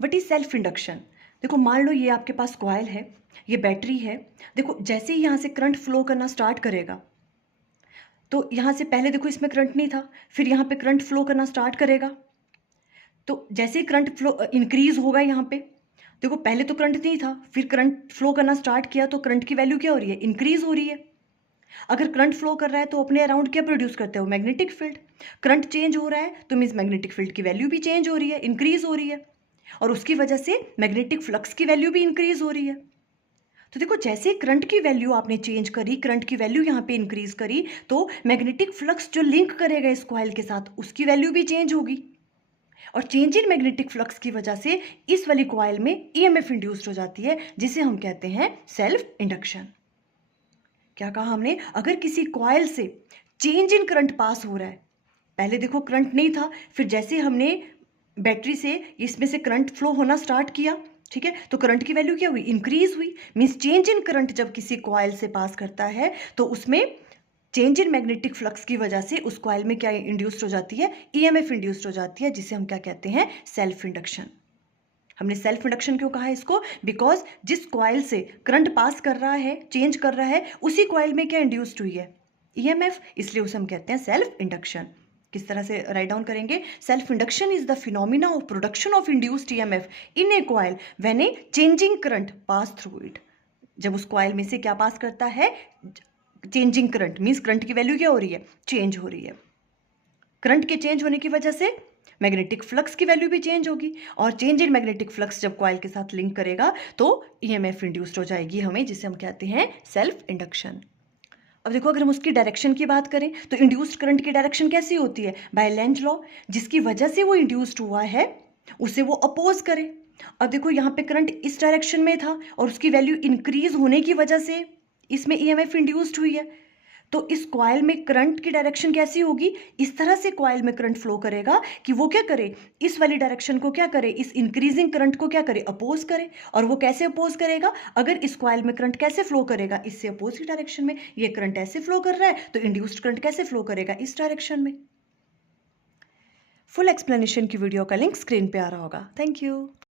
What is self induction? देखो, मान लो ये आपके पास कॉइल है, ये बैटरी है। देखो, जैसे ही यहाँ से करंट फ्लो करना स्टार्ट करेगा, तो यहाँ से पहले देखो इसमें करंट नहीं था, फिर यहाँ पे करंट फ्लो करना स्टार्ट करेगा। तो जैसे ही करंट फ्लो इंक्रीज होगा यहाँ पे, देखो पहले तो करंट नहीं था, फिर करंट फ्लो करना स्टार्ट किया, तो करंट की वैल्यू क्या हो रही है? इंक्रीज हो रही है। अगर करंट फ्लो कर रहा है तो अपने अराउंड क्या प्रोड्यूस करते हो? Magnetic field. करंट चेंज हो रहा है तो मीन्स मैग्नेटिक फील्ड की वैल्यू भी चेंज हो रही है, इंक्रीज हो रही है, और उसकी वजह से मैग्नेटिक फ्लक्स की वैल्यू भी इंक्रीज हो रही है। तो देखो, जैसे करंट की वैल्यू आपने चेंज करी, करंट की वैल्यू यहाँ पे इंक्रीज करी, तो मैग्नेटिक फ्लक्स जो लिंक करेगा इस कॉइल के साथ, उसकी वैल्यू भी चेंज होगी, और चेंज इन मैग्नेटिक फ्लक्स की वजह से इस वाली कॉइल में ईएमएफ इंड्यूस्ड हो जाती है, जिसे हम कहते हैं सेल्फ इंडक्शन। क्या कहा हमने? अगर किसी कॉइल से चेंज इन करंट पास हो रहा है, पहले देखो करंट नहीं था, फिर जैसे हमने बैटरी से इसमें से करंट फ्लो होना स्टार्ट किया, ठीक है, तो करंट की वैल्यू क्या हुई? इंक्रीज हुई। मींस चेंज इन करंट जब किसी कॉइल से पास करता है तो उसमें चेंज इन मैग्नेटिक फ्लक्स की वजह से उस कॉइल में क्या इंड्यूस्ड हो जाती है? ईएमएफ इंड्यूस्ड हो जाती है, जिसे हम क्या कहते हैं? Self induction. हमने सेल्फ इंडक्शन क्यों कहा है इसको? बिकॉज जिस कॉइल से करंट पास कर रहा है, चेंज कर रहा है, उसी कॉइल में क्या इंड्यूस्ड हुई है? ईएमएफ, इसलिए उसे हम कहते हैं सेल्फ इंडक्शन। किस तरह से राइट डाउन करेंगे? Self induction is the phenomena of production of induced EMF in A coil when a changing current pass through it. जब उस कॉइल में से क्या पास करता है? चेंजिंग करंट, मीन्स करंट की वैल्यू क्या हो रही है? चेंज हो रही है। करंट के चेंज होने की वजह से मैग्नेटिक फ्लक्स की वैल्यू भी चेंज होगी, और चेंज इन मैग्नेटिक फ्लक्स जब कॉइल के साथ लिंक करेगा तो ईएमएफ इंड्यूस्ड हो जाएगी हमें, जिसे हम कहते हैं सेल्फ इंडक्शन। अब देखो, अगर हम उसकी डायरेक्शन की बात करें तो इंड्यूस्ड करंट की डायरेक्शन कैसी होती है? By Lenz law. जिसकी वजह से वो इंड्यूस्ड हुआ है उसे वो अपोज करे। अब देखो, यहाँ पे करंट इस डायरेक्शन में था और उसकी वैल्यू इंक्रीज होने की वजह से इसमें ईएमएफ इंड्यूस्ड हुई है। तो इस कॉइल में करंट की डायरेक्शन कैसी होगी? इस तरह से कॉइल में करंट फ्लो करेगा कि वो क्या करे? इस वाली डायरेक्शन को क्या करे? इस इंक्रीजिंग करंट को क्या करे? अपोज करे। और वो कैसे अपोज करेगा? अगर इस कॉइल में करंट कैसे फ्लो करेगा? इससे अपोजिट डायरेक्शन में। ये करंट ऐसे फ्लो कर रहा है तो इंड्यूस्ड करंट कैसे फ्लो करेगा? इस डायरेक्शन में। फुल एक्सप्लेनेशन की वीडियो का लिंक स्क्रीन पे आ रहा होगा। Thank you.